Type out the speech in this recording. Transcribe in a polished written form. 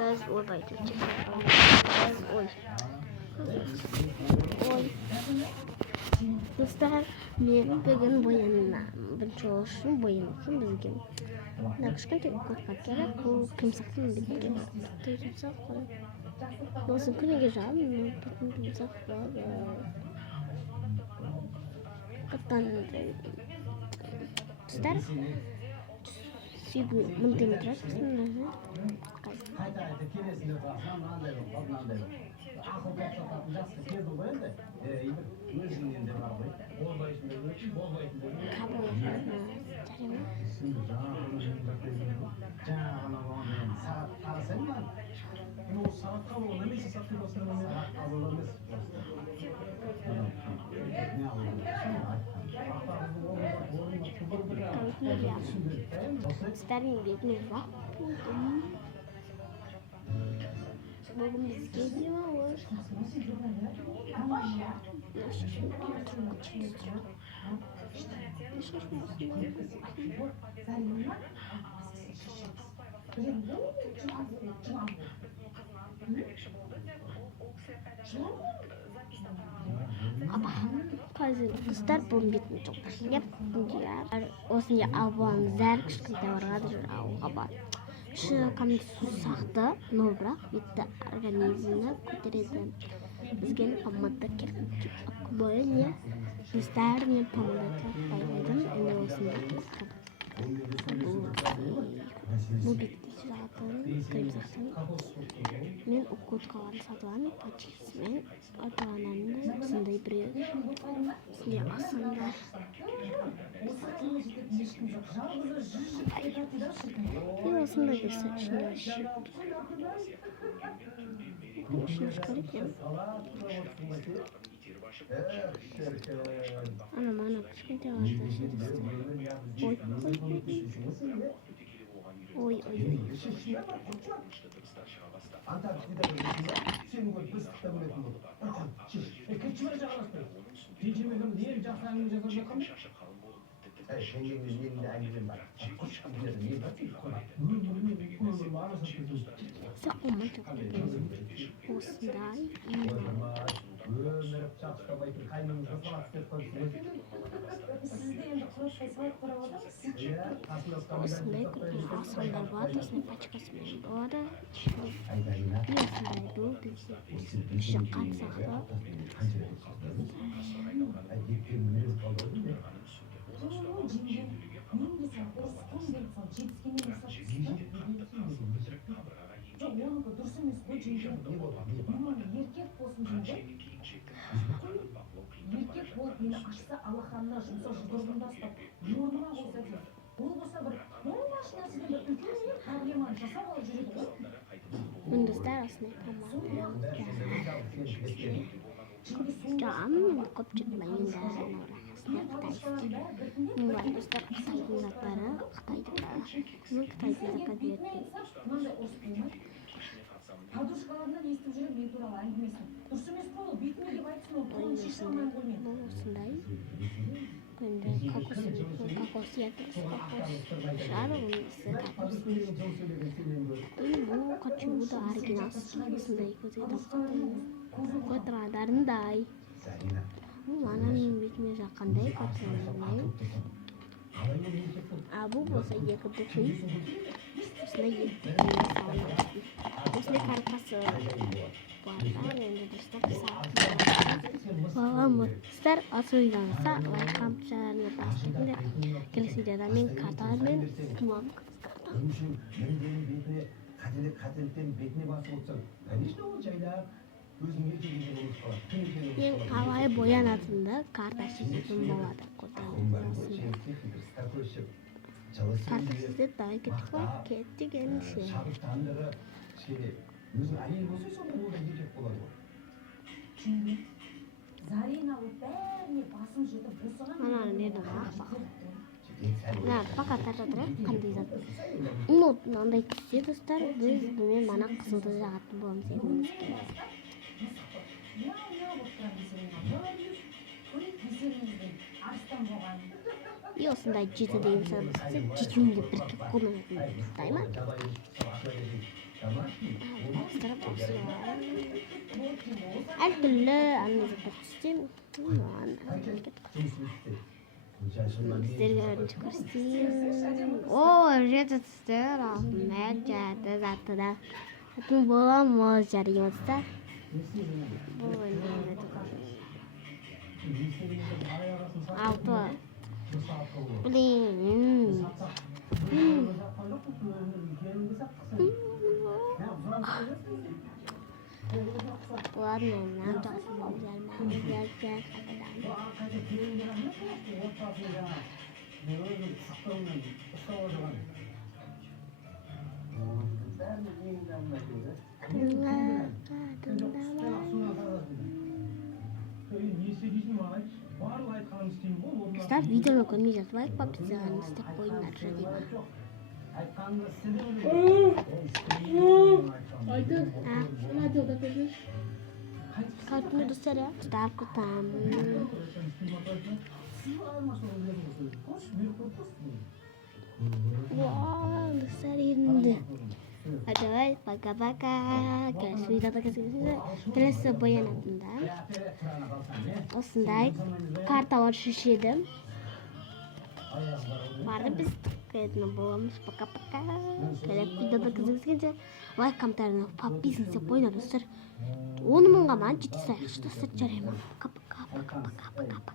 Biz o'rbaydi. Oy. Oy. Do'stlar, men bugun bo'yinimni bunchoqni bo'yin uchun bizga naqshqancha ko'rpak kerak. Bu kimsaqni bizga tejimsaq qolib. Do'stim kuniga jam, kimsaq bor. Qattan do'stlar, sibu multimetra qismini Starting with me, what? Bugün biz geziyoruz. Kızlar bunu bitmiş çok yap bunlar osnya alban zerk kichkina varadi alban shu qanday susaqda nobra bitta organizmni ko'taradi bizga pomada kerak boynya bizlarni pomada payladim endi o'sini bu bitti zaten kremsaksan men o'qituvchilarni sotib pachkismen ota-onamni shunday bir sizga aslında я aslında görse şunu çıkarıp ya ana sıkıntı var oy Osmay aslında var, osmay paçkasымен бар. Осындай бұл бізде шыққан сақта. Еркек болып мені ашса алақанына жұмса жұдырығымда ұстап мұрныма қойса дейді. Бұл болса бір машинасымен бір үлкен проблеманы жасап алып жүреді ғой. Достар осындай помада. Жан көпчілік майындар Мулар достар Қытайдың заттары Қытайдың заказ берді. Подушкаларынан естіп жүріп мен туралы әңгімесін. Дұрыс емес қой ол бетіме деп айтсын ол қолын шеше алмай қоймайды. Бұл осындай. Енді кокос еді. Шығады оның ісі кокосын. Бұл қачуды оригинал осындай көзге тапсырды. Көтірадарындай. Бұл ананың бетіме жаққандай көтірадарындай. Бұл болса екі бүкін. Осындай еттігіне салынады. Осындай каркасы бар. Енді достар Баламыздар асылданса лайкамчарына басында келесі видеода мен катармен тумам қателіктен бетіне басып отырсаң, конечно ол жайлап өзіңе келгенде болып қалады. Мен қалай боянатынды карта шешетін болады. Карта шешет дай кеттік енді өзің әйел болса сонда ол да еркек болады ғой. Зарина ол бәріне басым жетіп босыған. Ананы берді мына пока тартатырып қандай зат. Мынандай түссе достар, біз бұмен мана қызылды жағатын боламыз едіміз керек. Арыстан болған. И осындай жетіде мысалы бітсе жетеуінде бірігіп қолданатын дайма әртүрлі анализатор түстен сіздерге бірінші көрсетейін. О, жеті түстер алтын жеті заты да сатын бола ма жарым отса бұл алты блин ладно, нам жақсы взять Ставь видеоны көрмей жатпайық па специально істеп қойыңдар деймін. Как мне достали? Ставку там. Вау, достали. А давай, пока-пока. Келесі боянатында. Осындай карталар шешеді. Барды біз қайтына боламыз. Пока-пока. Келесі видеода кездескенше лайк, комментарий, подписывайтесь, ойнап достар. 10 мыңға ма жеті сайықшы достар жарайма. Пока-пока.